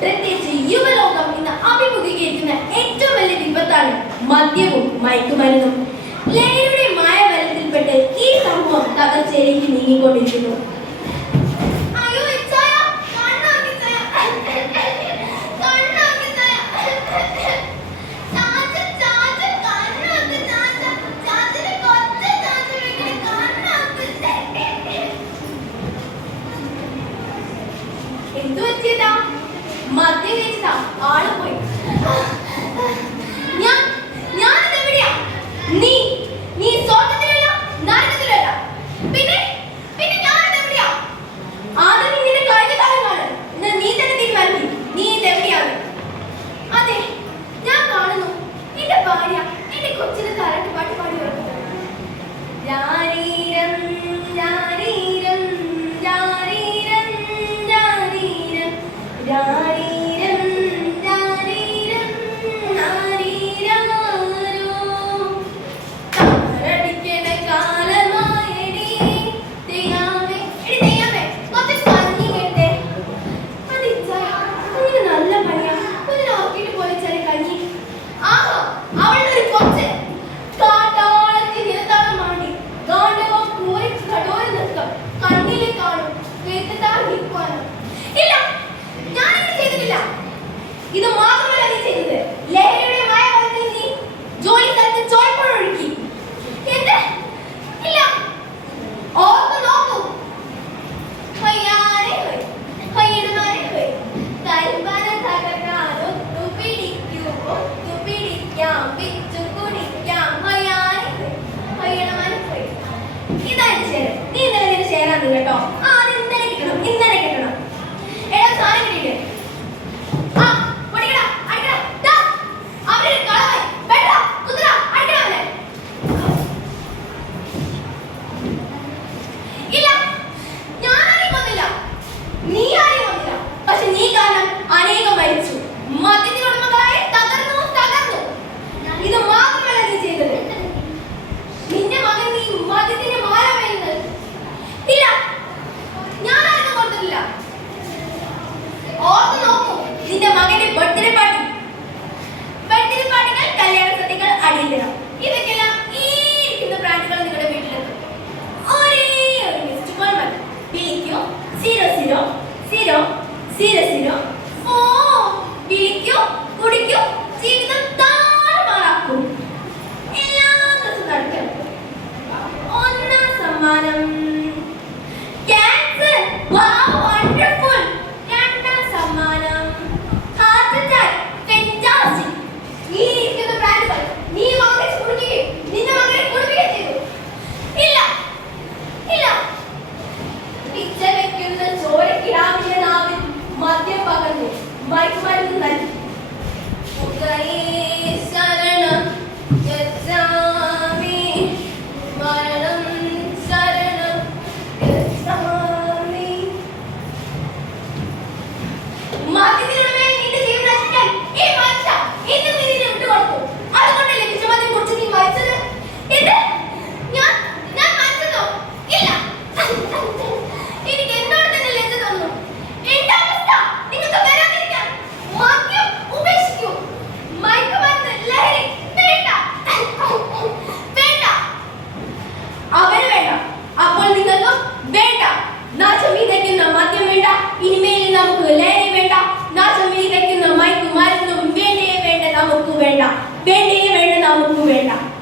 പ്രത്യേകിച്ച് യുവലോകം ഇന്ന് അഭിമുഖീകരിക്കുന്ന ഏറ്റവും വലിയ വിപത്താണ് മദ്യവും മയക്കുമരുന്നും. ലഹരിയുടെ മായവലത്തിൽപ്പെട്ട് ഈ സമൂഹം തകർച്ചയിലേക്ക് നീങ്ങിക്കൊണ്ടിരിക്കുന്നു. മദ്യം ആൾ പോയി. ഞാൻ എവിടെയാ നീ പറ്റില്ല ഓർത്തു നോക്കൂ നിന്റെ മകന്റെ ബർത്ത്ഡേ പാർട്ടി ബർത്ത്ഡേ പാർട്ടികൾ കല്യാണ സദ്യകൾ അടിയിലിടണം ഇതൊക്കെല്ലാം ഈ ബ്രാൻഡുകൾ നിങ്ങളുടെ വീട്ടിലെത്തും. ഒരേ ഒരു മിസ്ഡ് കോൾ മതി. വിളിക്കൂ zero zero zero zero zero wifi നൽകി ശരണം Marketing ലയനെ വേണ്ട. നാശം വിതയ്ക്കുന്ന മയക്കുമാരുന്നും വേണ്ടയെ വേണ്ട നമുക്ക് വേണ്ട. വേണ്ടയെ വേണ്ട നമുക്ക് വേണ്ട.